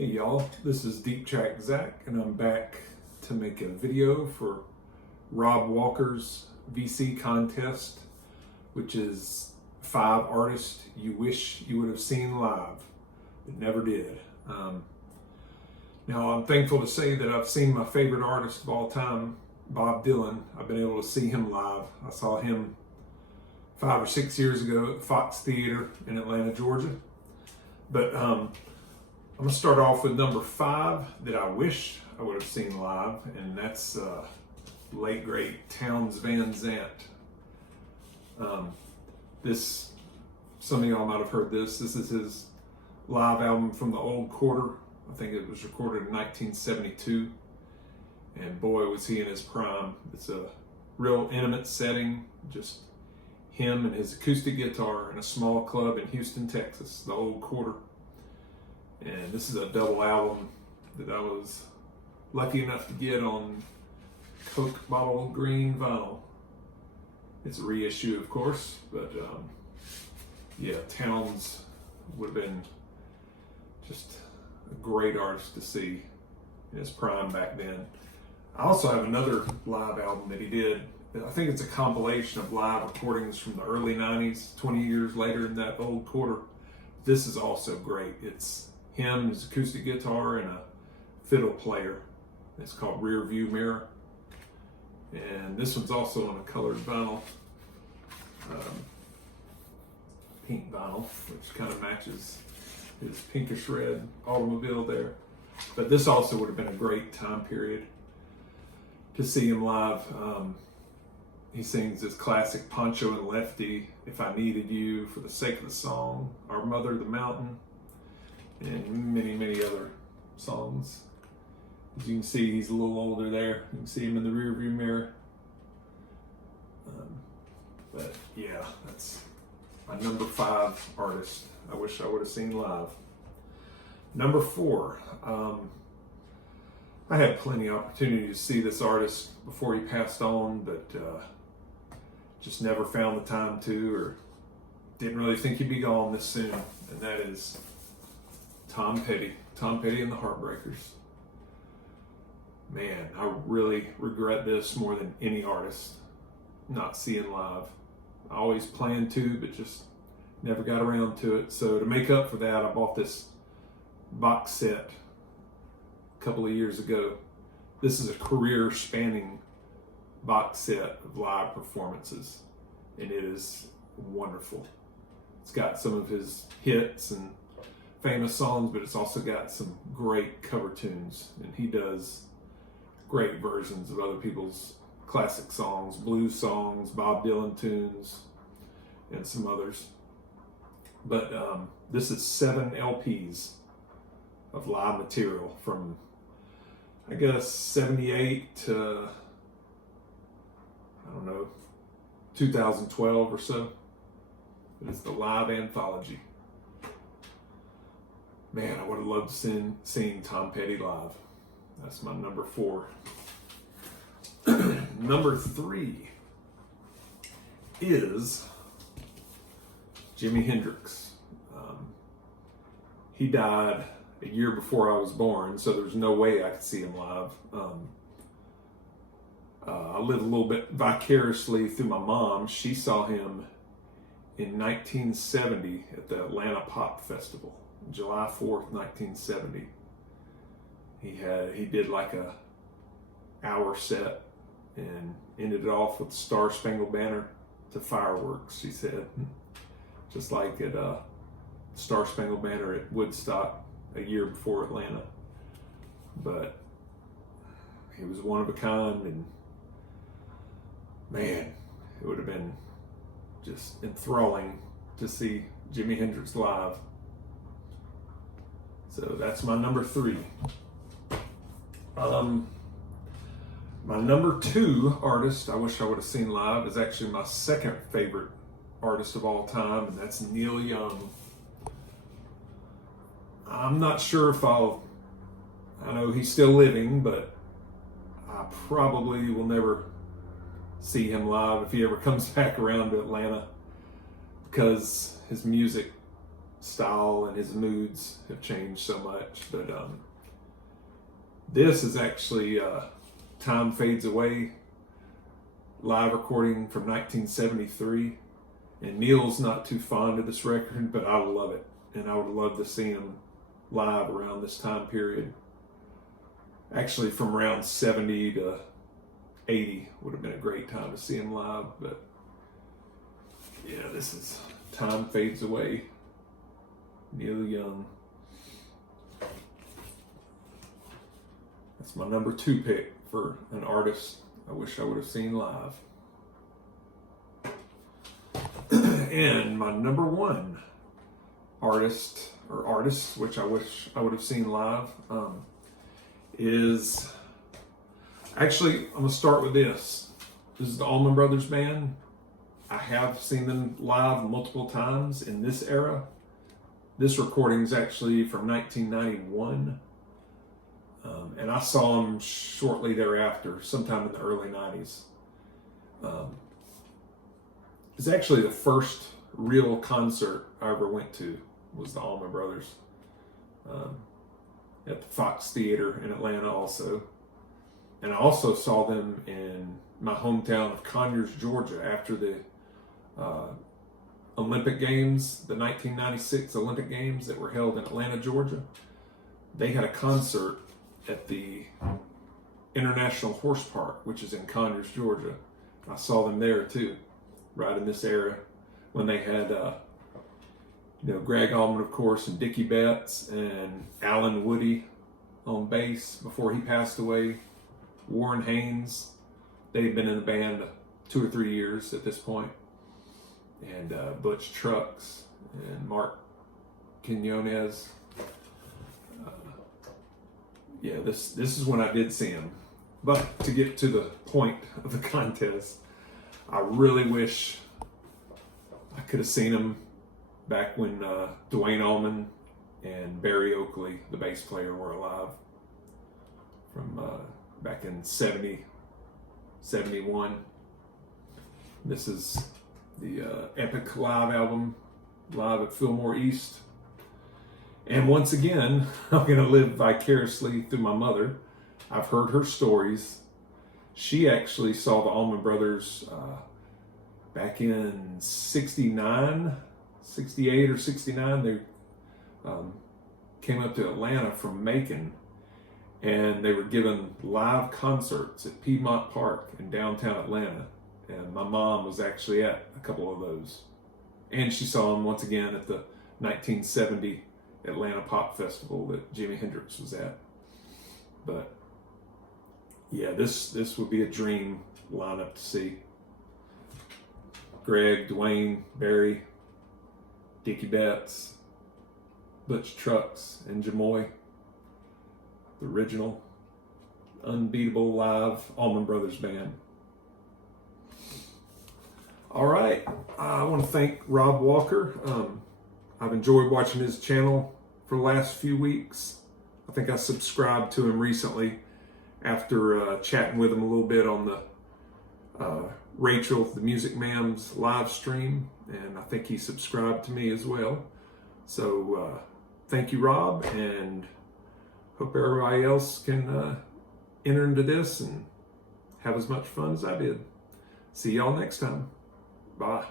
Hey y'all, this is Deep Track Zach, and I'm back to make a video for Rob Walker's VC contest, which is 5 artists you wish you would have seen live, but never did. Now I'm thankful to say that I've seen my favorite artist of all time, Bob Dylan. I've been able to see him live. I saw him 5 or 6 years ago at the Fox Theater in Atlanta, Georgia. But I'm gonna start off with number 5 that I wish I would have seen live, and that's late great Townsvanzant. This, some of y'all might have heard this. This is his live album from the Old Quarter. I think it was recorded in 1972, and boy was he in his prime. It's a real intimate setting, just him and his acoustic guitar in a small club in Houston, Texas, the Old Quarter. And this is a double album that I was lucky enough to get on Coke bottle green vinyl. It's a reissue, of course, but yeah, Towns would have been just a great artist to see in his prime back then. I also have another live album that he did. I think it's a compilation of live recordings from the early 90s, 20 years later in that Old Quarter. This is also great. It's him, his acoustic guitar, and a fiddle player. It's called Rear View Mirror. And this one's also on a colored vinyl, pink vinyl, which kind of matches his pinkish red automobile there. But this also would have been a great time period to see him live. He sings his classic Poncho and Lefty, If I Needed You, For the Sake of the Song, Our Mother, the Mountain, and many, many other songs. As you can see, he's a little older there. You can see him in the rear view mirror. But yeah, that's my number 5 artist I wish I would have seen live. Number 4, I had plenty of opportunity to see this artist before he passed on, but just never found the time to, or didn't really think he'd be gone this soon, and that is Tom Petty and the Heartbreakers. Man, I really regret this more than any artist, not seeing live. I always planned to, but just never got around to it. So to make up for that, I bought this box set a couple of years ago. This is a career spanning box set of live performances, and it is wonderful. It's got some of his hits and famous songs, but it's also got some great cover tunes, and he does great versions of other people's classic songs, blues songs, Bob Dylan tunes, and some others. But this is 7 LPs of live material from, I guess, 78 to, I don't know, 2012 or so. It's the live anthology. Man, I would have loved to sing Tom Petty live. That's my number 4. Number 3 is Jimi Hendrix. He died a year before I was born, so there's no way I could see him live. I live a little bit vicariously through my mom. She saw him in 1970 at the Atlanta Pop Festival, July 4th, 1970. He did like a hour set and ended it off with Star Spangled Banner to fireworks, she said. Just like at Star Spangled Banner at Woodstock a year before Atlanta. But he was one of a kind, and man, it would have been just enthralling to see Jimi Hendrix live. So that's my number 3. My number 2 artist I wish I would have seen live is actually my second favorite artist of all time, and that's Neil Young. I'm not sure if I know he's still living, but I probably will never see him live if he ever comes back around to Atlanta, because his music style and his moods have changed so much. But this is actually Time Fades Away, live recording from 1973. And Neil's not too fond of this record, but I love it. And I would love to see him live around this time period. Actually, from around 70 to 80 would have been a great time to see him live. But yeah, this is Time Fades Away, Neil Young. That's my number 2 pick for an artist I wish I would have seen live. And my number 1 artist, or artists, which I wish I would have seen live, is actually, I'm going to start with this. This is the Allman Brothers Band. I have seen them live multiple times in this era. This recording is actually from 1991. And I saw them shortly thereafter, sometime in the early 90s. It's actually the first real concert I ever went to was the Allman Brothers at the Fox Theater in Atlanta also. And I also saw them in my hometown of Conyers, Georgia, after the Olympic Games, the 1996 Olympic Games that were held in Atlanta, Georgia. They had a concert at the International Horse Park, which is in Conyers, Georgia. I saw them there too, right in this era, when they had Greg Allman, of course, and Dickie Betts and Alan Woody on bass before he passed away. Warren Haynes, they'd been in the band 2 or 3 years at this point. And Butch Trucks and Mark Quinones. Yeah, this is when I did see him. But to get to the point of the contest, I really wish I could have seen him back when Duane Allman and Barry Oakley, the bass player, were alive, from back in 70, 71. This is the epic live album, live at Fillmore East. And once again, I'm going to live vicariously through my mother. I've heard her stories. She actually saw the Allman Brothers back in 69, 68 or 69. They came up to Atlanta from Macon, and they were given live concerts at Piedmont Park in downtown Atlanta. And my mom was actually at a couple of those. And she saw them once again at the 1970 Atlanta Pop Festival that Jimi Hendrix was at. But yeah, this would be a dream lineup to see. Greg, Duane, Barry, Dickie Betts, Butch Trucks, and Jamoy. The original, unbeatable live Allman Brothers Band. All right, I want to thank Rob Walker. I've enjoyed watching his channel for the last few weeks. I think I subscribed to him recently after chatting with him a little bit on the Rachel, the Music Mam's live stream, and I think he subscribed to me as well. So thank you, Rob, and hope everybody else can enter into this and have as much fun as I did. See y'all next time. Bye.